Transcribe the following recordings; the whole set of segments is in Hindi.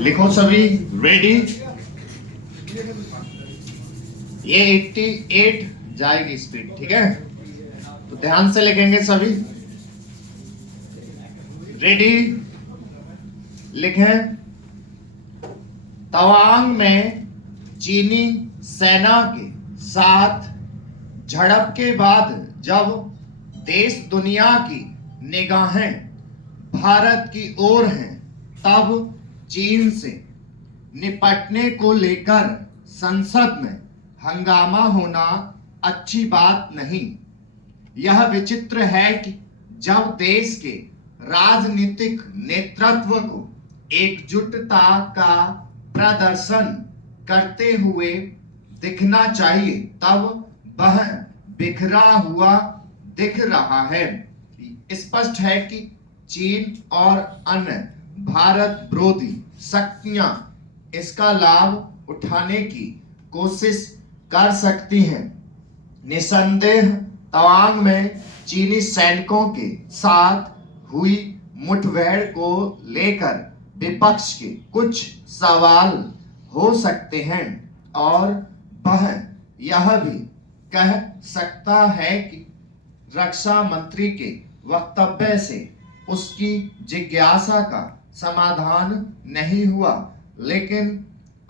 लिखो सभी, रेडी। ये 88 जाएगी स्पीड, ठीक है? तो ध्यान से लिखेंगे सभी। रेडी, लिखें। तवांग में चीनी सेना के साथ झड़प के बाद जब देश दुनिया की निगाहें भारत की ओर हैं, तब चीन से निपटने को लेकर संसद में हंगामा होना अच्छी बात नहीं। यह विचित्र है कि जब देश के राजनीतिक नेतृत्व को एकजुटता का प्रदर्शन करते हुए दिखना चाहिए, तब वह बिखरा हुआ दिख रहा है। स्पष्ट है कि चीन और अन्य भारत विरोधी शक्तियां इसका लाभ उठाने की कोशिश कर सकती हैं। निसंदेह तवांग में चीनी सैनिकों के साथ हुई मुठभेड़ को लेकर विपक्ष के कुछ सवाल हो सकते हैं और वह यह भी कह सकता है कि रक्षा मंत्री के वक्तव्य से उसकी जिज्ञासा का समाधान नहीं हुआ, लेकिन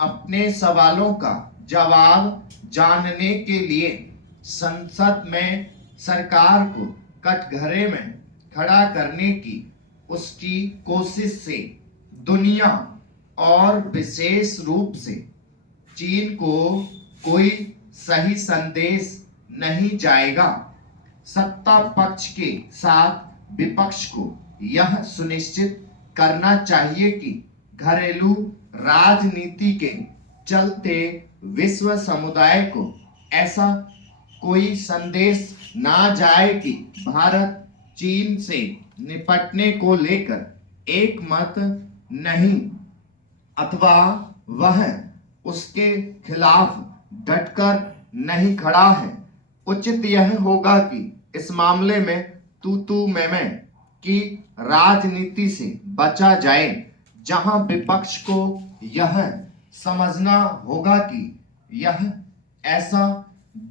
अपने सवालों का जवाब जानने के लिए संसद में सरकार को कटघरे में खड़ा करने की उसकी कोशिश से दुनिया और विशेष रूप से चीन को कोई सही संदेश नहीं जाएगा। सत्ता पक्ष के साथ विपक्ष को यह सुनिश्चित करना चाहिए कि घरेलू राजनीति के चलते विश्व समुदाय को ऐसा कोई संदेश ना जाए कि भारत चीन से निपटने को लेकर एक मत नहीं अथवा वह उसके खिलाफ डटकर नहीं खड़ा है। उचित यह होगा कि इस मामले में तू मैं की राजनीति से बचा जाए, जहां विपक्ष को यह समझना होगा कि यह ऐसा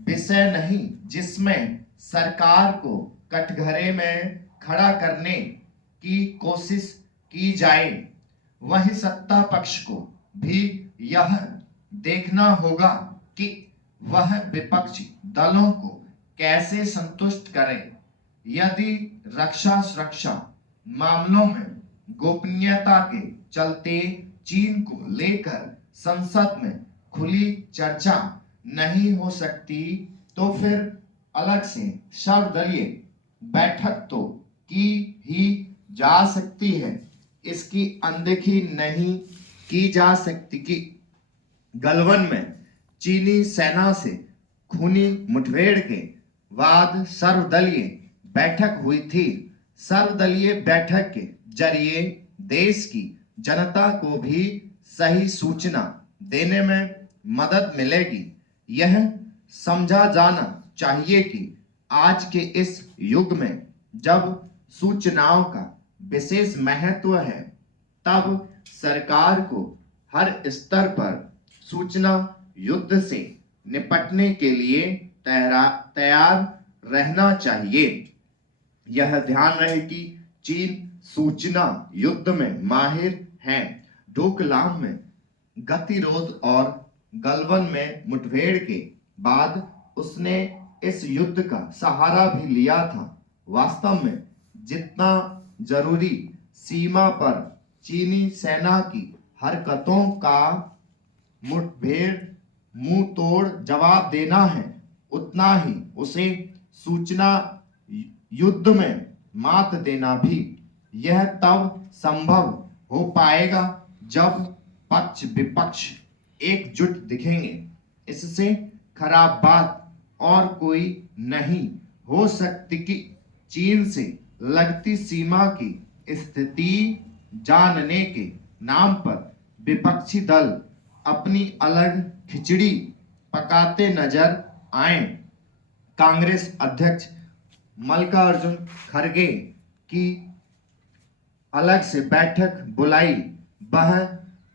विषय नहीं जिसमें सरकार को कटघरे में खड़ा करने की कोशिश की जाए। वही सत्ता पक्ष को भी यह देखना होगा कि वह विपक्षी दलों को कैसे संतुष्ट करे। यदि रक्षा सुरक्षा मामलों में गोपनीयता के चलते चीन को लेकर संसद में खुली चर्चा नहीं हो सकती, तो फिर अलग से सर्वदलीय बैठक तो की ही जा सकती है। इसकी अनदेखी नहीं की जा सकती कि गलवान में चीनी सेना से खूनी मुठभेड़ के बाद सर्वदलीय बैठक हुई थी। सर्वदलीय बैठक के जरिए देश की जनता को भी सही सूचना देने में मदद मिलेगी। यह समझा जाना चाहिए कि आज के इस युग में जब सूचनाओं का विशेष महत्व है, तब सरकार को हर स्तर पर सूचना युद्ध से निपटने के लिए तैयार रहना चाहिए। यह ध्यान रहे कि चीन सूचना युद्ध में माहिर है। डोकलाम में गतिरोध और गलवान में मुठभेड़ के बाद उसने इस युद्ध का सहारा भी लिया था। वास्तव में जितना जरूरी सीमा पर चीनी सेना की हरकतों का मुठभेड़ मुंह तोड़ जवाब देना है, उतना ही उसे सूचना युद्ध में मात देना भी। यह तब संभव हो पाएगा जब पक्ष विपक्ष एकजुट दिखेंगे। इससे खराब बात और कोई नहीं हो सकती कि चीन से लगती सीमा की स्थिति जानने के नाम पर विपक्षी दल अपनी अलग खिचड़ी पकाते नजर आए। कांग्रेस अध्यक्ष मल्लिकार्जुन खड़गे की अलग से बैठक बुलाई। वह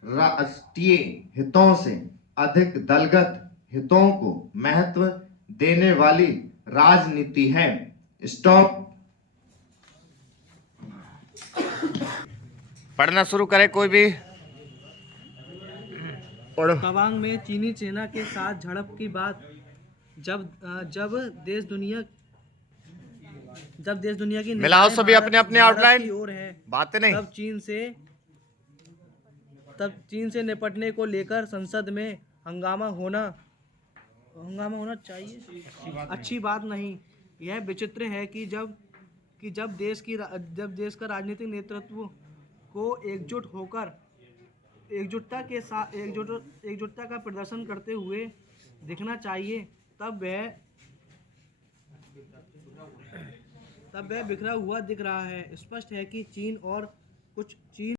राष्ट्रीय हितों से अधिक दलगत हितों को महत्व देने वाली राजनीति है। स्टॉप। पढ़ना शुरू करें कोई भी। पढ़ो। तवांग में चीनी सेना के साथ झड़प की बात जब देश दुनिया की मिलाओ निगाहें सभी अपने अपने भारत आउटलाइन। की ओर हैं, बातें नहीं। तब चीन से निपटने को लेकर संसद में हंगामा होना चाहिए अच्छी बात नहीं। यह विचित्र है कि जब देश का राजनीतिक नेतृत्व को एकजुटता का प्रदर्शन करते हुए दिखना चाहिए, तब वह बिखरा हुआ दिख रहा है। स्पष्ट है कि चीन